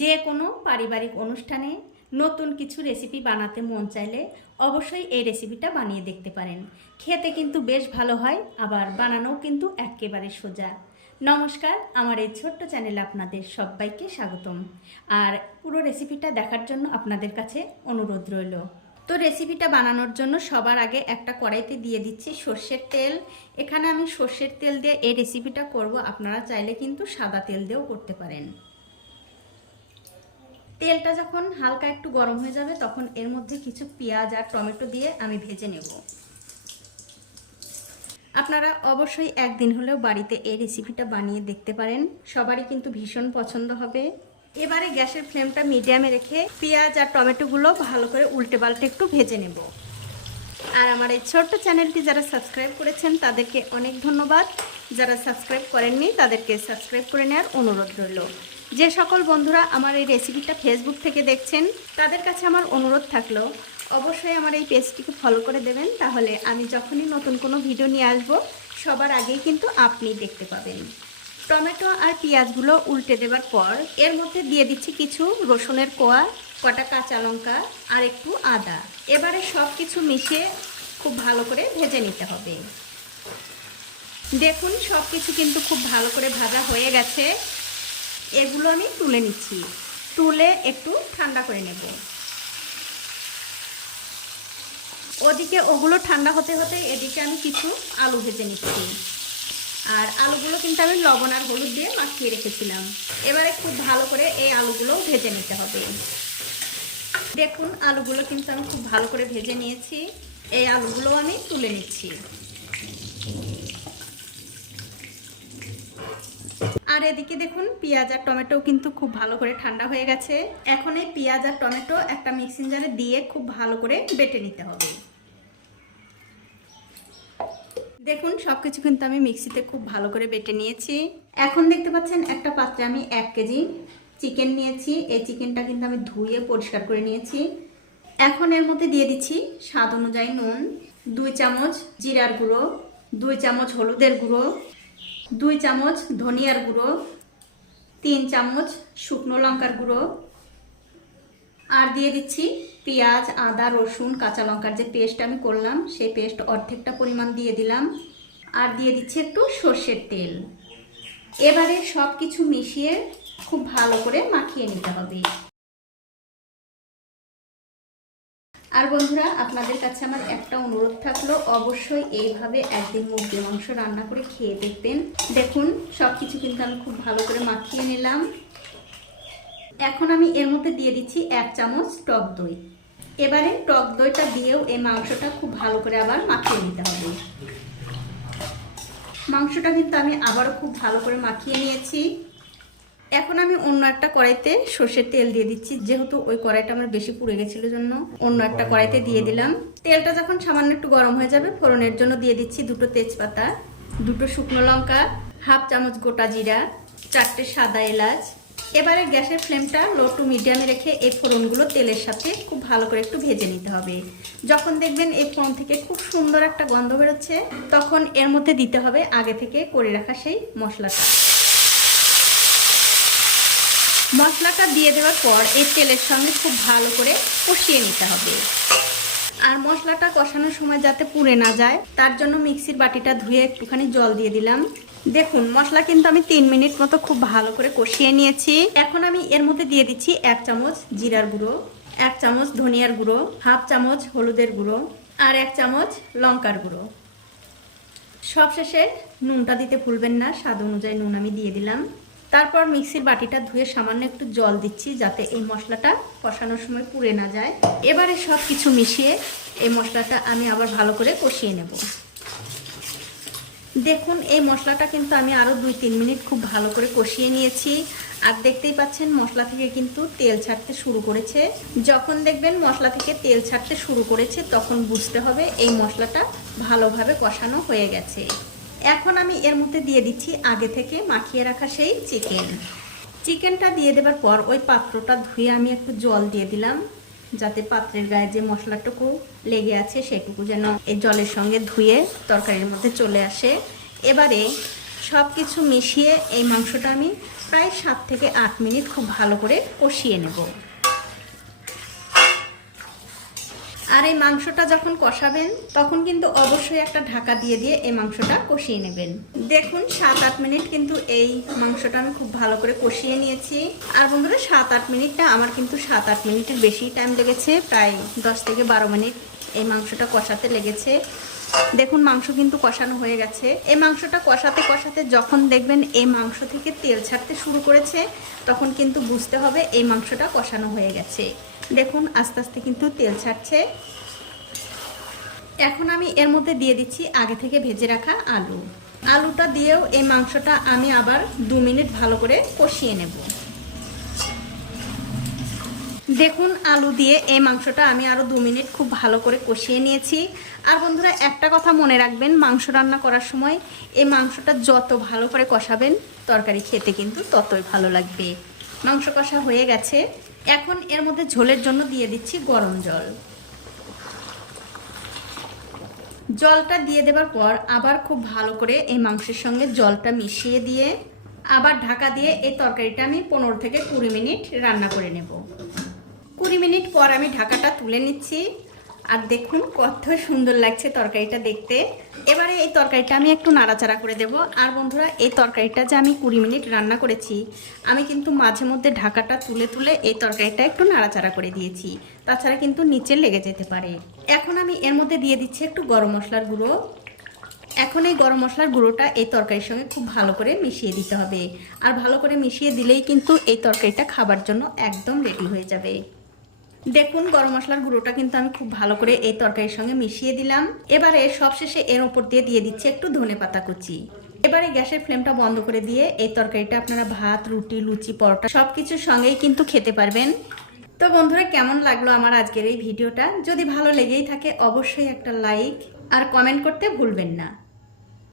যে কোনো পারিবারিক অনুষ্ঠানে নতুন কিছু রেসিপি বানাতে মন চাইলে অবশ্যই এই রেসিপিটা বানিয়ে দেখতে পারেন। খেতে কিন্তু বেশ ভালো হয়, আবার বানানোও কিন্তু একেবারে সোজা। নমস্কার, আমার এই ছোট্ট চ্যানেলে আপনাদের সবাইকে স্বাগতম। আর পুরো রেসিপিটা দেখার জন্য আপনাদের কাছে অনুরোধ রইল। তো রেসিপিটা বানানোর জন্য সবার আগে একটা কড়াইতে দিয়ে দিচ্ছি সর্ষের তেল। এখানে আমি সর্ষের তেল দিয়ে এই রেসিপিটা করব, আপনারা চাইলে কিন্তু সাদা তেল দিয়েও করতে পারেন। তেলটা যখন হালকা একটু গরম হয়ে যাবে, তখন এর মধ্যে কিছু পেঁয়াজ আর টমেটো দিয়ে আমি ভেজে নেব। আপনারা অবশ্যই একদিন হলেও বাড়িতে এই রেসিপিটা বানিয়ে দেখতে পারেন। সবারই কিন্তু ভীষণ পছন্দ হবে। এবারে গ্যাসের ফ্লেমটা মিডিয়ামে রেখে পেঁয়াজ আর টমেটোগুলো ভালো করে উল্টে পাল্টে একটু ভেজে নেব। আর আমার এই ছোট্ট চ্যানেলটি যারা সাবস্ক্রাইব করেছেন, তাদেরকে অনেক ধন্যবাদ। যারা সাবস্ক্রাইব করেননি, তাদেরকে সাবস্ক্রাইব করে নেওয়ার অনুরোধ রইল। যে সকল বন্ধুরা আমার এই রেসিপিটা ফেসবুক থেকে দেখছেন, তাদের কাছে আমার অনুরোধ থাকল, অবশ্যই আমার এই পেজটিকে ফলো করে দেবেন। তাহলে আমি যখনই নতুন কোনো ভিডিও নিয়ে আসব, সবার আগেই কিন্তু আপনি দেখতে পাবেন। টমেটো আর পেঁয়াজগুলো উল্টে দেবার পর, এর মধ্যে দিয়ে দিচ্ছি কিছু রসুনের কোয়া, কটা কাঁচা লঙ্কা, আর একটু আদা। এবারে সব কিছু মিশিয়ে খুব ভালো করে ভেজে নিতে হবে। দেখুন সব কিছু কিন্তু খুব ভালো করে ভাজা হয়ে গেছে। এগুলো আমি তুলে নিচ্ছি। তুলে একটু ঠান্ডা করে নেব। ওদিকে ওগুলো ঠান্ডা হতে হতে এদিকে আমি কিছু আলু ভেজে নিচ্ছি। আর আলুগুলো কিন্তু আমি লবণ আর হলুদ দিয়ে মাখিয়ে রেখেছিলাম। এবারে খুব ভালো করে এই আলুগুলো ভেজে নিতে হবে। দেখুন, আলুগুলো কিন্তু আমি খুব ভালো করে ভেজে নিয়েছি। এই আলুগুলো আমি তুলে নিচ্ছি। আর এদিকে দেখুন, পেঁয়াজ আর টমেটো কিন্তু খুব ভালো করে ঠান্ডা হয়ে গেছে। এখন এই পেঁয়াজ আর টমেটো একটা মিক্সিং জারে দিয়ে খুব ভালো করে বেটে নিতে হবে। দেখুন সব কিছু কিন্তু আমি মিক্সিতে খুব ভালো করে বেটে নিয়েছি। এখন দেখতে পাচ্ছেন, একটা পাত্রে আমি এক কেজি চিকেন নিয়েছি। এই চিকেনটা কিন্তু আমি ধুয়ে পরিষ্কার করে নিয়েছি। এখন এর মধ্যে দিয়ে দিচ্ছি স্বাদ অনুযায়ী নুন, দুই চামচ জিরার গুঁড়ো, দুই চামচ হলুদের গুঁড়ো দুই চামচ ধনিয়ার গুঁড়ো, তিন চামচ শুকনো লঙ্কার গুঁড়ো, আর দিয়ে দিচ্ছি পেঁয়াজ, আদা, রসুন, কাঁচা লঙ্কার যে পেস্ট আমি করলাম, সেই পেস্ট অর্ধেকটা পরিমাণ দিয়ে দিলাম, আর দিয়ে দিচ্ছি একটু সর্ষের তেল। এবারে সব কিছু মিশিয়ে খুব ভালো করে মাখিয়ে নিতে হবে। আর বন্ধুরা, আপনাদের কাছে আমার একটা অনুরোধ থাকল, অবশ্যই এইভাবে একদিন মুরগি মাংস রান্না করে খেয়ে দেখবেন। দেখুন সব কিছু কিন্তু আমি খুব ভালো করে মাখিয়ে নিলাম। এখন আমি এর মধ্যে দিয়ে দিচ্ছি এক চামচ টক দই। এবারে টক দইটা দিয়েও এই মাংসটা খুব ভালো করে আবার মাখিয়ে নিতে হবে। মাংসটা কিন্তু আমি আবারও খুব ভালো করে মাখিয়ে নিয়েছি। এখন আমি অন্য একটা কড়াইতে সর্ষের তেল দিয়ে দিচ্ছি। যেহেতু ওই কড়াইটা আমার বেশি পুড়ে গেছিল জন্য অন্য একটা কড়াইতে দিয়ে দিলাম। তেলটা যখন সামান্য একটু গরম হয়ে যাবে, ফোড়নের জন্য দিয়ে দিচ্ছি দুটো তেজপাতা, দুটো শুকনো লঙ্কা, হাফ চামচ গোটা জিরা, চারটে সাদা এলাচ। এবারে গ্যাসের ফ্লেমটা লো টু মিডিয়ামে রেখে এই ফোড়নগুলো তেলের সাথে খুব ভালো করে একটু ভেজে নিতে হবে। যখন দেখবেন এই ফোড়ন থেকে খুব সুন্দর একটা গন্ধ বেরোচ্ছে, তখন এর মধ্যে দিতে হবে আগে থেকে করে রাখা সেই মশলাটা। মশলাটা দিয়ে দেওয়ার পর এই তেলের সঙ্গে খুব ভালো করে কষিয়ে নিতে হবে। আর মশলাটা কষানোর সময় যাতে পুড়ে না যায়, তার জন্য মিক্সির বাটিটা ধুয়ে একটুখানি জল দিয়ে দিলাম। দেখুন, মশলা কিন্তু আমি তিন মিনিট মতো খুব ভালো করে কষিয়ে নিয়েছি। এখন আমি এর মধ্যে দিয়ে দিচ্ছি এক চামচ জিরার গুঁড়ো, এক চামচ ধনিয়ার গুঁড়ো, হাফ চামচ হলুদের গুঁড়ো আর এক চামচ লঙ্কার গুঁড়ো। সবশেষে নুনটা দিতে ভুলবেন না, স্বাদ অনুযায়ী নুন আমি দিয়ে দিলাম। তারপর মিক্সির বাটিটা ধুয়ে সামান্য একটু জল দিচ্ছি যাতে এই মশলাটা কষানোর সময় পুড়ে না যায়। এবারে সব কিছু মিশিয়ে এই মশলাটা আমি আবার ভালো করে কষিয়ে নেব। দেখুন, এই মশলাটা কিন্তু আমি আরও দুই তিন মিনিট খুব ভালো করে কষিয়ে নিয়েছি। আর দেখতেই পাচ্ছেন, মশলা থেকে কিন্তু তেল ছাড়তে শুরু করেছে। যখন দেখবেন মশলা থেকে তেল ছাড়তে শুরু করেছে, তখন বুঝতে হবে এই মশলাটা ভালোভাবে কষানো হয়ে গেছে। এখন আমি এর মধ্যে দিয়ে দিচ্ছি আগে থেকে মাখিয়ে রাখা সেই চিকেন চিকেনটা দিয়ে দেবার পর ওই পাত্রটা ধুয়ে আমি একটু জল দিয়ে দিলাম, যাতে পাত্রের গায়ে যে মশলাটুকু লেগে আছে সেটুকু যেন এই জলের সঙ্গে ধুয়ে তরকারির মধ্যে চলে আসে। এবারে সব কিছু মিশিয়ে এই মাংসটা আমি প্রায় সাত থেকে আট মিনিট খুব ভালো করে কষিয়ে নেব। আর এই মাংসটা যখন কষাবেন, তখন কিন্তু অবশ্যই একটা ঢাকা দিয়ে দিয়ে এই মাংসটা কষিয়ে নেবেন। দেখুন, সাত আট মিনিট কিন্তু এই মাংসটা আমি খুব ভালো করে কষিয়ে নিয়েছি। আর বন্ধুরা, সাত আট মিনিটটা আমার কিন্তু সাত আট মিনিটের বেশি টাইম লেগেছে, প্রায় দশ থেকে বারো মিনিট এই মাংসটা কষাতে লেগেছে। দেখুন, মাংস কিন্তু কষানো হয়ে গেছে। এই মাংসটা কষাতে কষাতে যখন দেখবেন এই মাংস থেকে তেল ছাড়তে শুরু করেছে, তখন কিন্তু বুঝতে হবে এই মাংসটা কষানো হয়ে গেছে। দেখুন, আস্তে আস্তে কিন্তু তেল ছাড়ছে। এখন আমি এর মধ্যে দিয়ে দিচ্ছি আগে থেকে ভেজে রাখা আলু। আলুটা দিয়েও এই মাংসটা আমি আবার দু মিনিট ভালো করে কষিয়ে নেব। দেখুন, আলু দিয়ে এই মাংসটা আমি আরও দু মিনিট খুব ভালো করে কষিয়ে নিয়েছি। আর বন্ধুরা, একটা কথা মনে রাখবেন, মাংস রান্না করার সময় এই মাংসটা যত ভালো করে কষাবেন, তরকারি খেতে কিন্তু ততই ভালো লাগবে। মাংস কষা হয়ে গেছে। এখন এর মধ্যে ঝোলের জন্য দিয়ে দিচ্ছি গরম জল। জলটা দিয়ে দেবার পর আবার খুব ভালো করে এই মাংসের সঙ্গে জলটা মিশিয়ে দিয়ে আবার ঢাকা দিয়ে এই তরকারিটা আমি পনেরো থেকে কুড়ি মিনিট রান্না করে নেব। কুড়ি মিনিট পর আমি ঢাকাটা তুলে নিচ্ছি। আর দেখুন কত সুন্দর লাগছে তরকারিটা দেখতে। এবারে এই তরকারিটা আমি একটু নাড়াচাড়া করে দেব। আর বন্ধুরা, এই তরকারিটা যে আমি কুড়ি মিনিট রান্না করেছি, আমি কিন্তু মাঝে মধ্যে ঢাকাটা তুলে তুলে এই তরকারিটা একটু নাড়াচাড়া করে দিয়েছি। তাছাড়া কিন্তু নিচে লেগে যেতে পারে। এখন আমি এর মধ্যে দিয়ে দিচ্ছি একটু গরম মশলার গুঁড়ো। এখন এই গরম মশলার গুঁড়োটা এই তরকারির সঙ্গে খুব ভালো করে মিশিয়ে দিতে হবে। আর ভালো করে মিশিয়ে দিলেই কিন্তু এই তরকারিটা খাবার জন্য একদম রেডি হয়ে যাবে। দেখুন, গরম মশলার গুঁড়োটা কিন্তু আমি খুব ভালো করে এই তরকারির সঙ্গে মিশিয়ে দিলাম। এবারে সবশেষে এর ওপর দিয়ে দিয়ে দিচ্ছি একটু ধনে পাতা কুচি। এবারে গ্যাসের ফ্লেমটা বন্ধ করে দিয়ে এই তরকারিটা আপনারা ভাত, রুটি, লুচি, পরোটা সব কিছুর সঙ্গেই কিন্তু খেতে পারবেন। তো বন্ধুরা, কেমন লাগল আমার আজকের এই ভিডিওটা? যদি ভালো লেগেই থাকে, অবশ্যই একটা লাইক আর কমেন্ট করতে ভুলবেন না।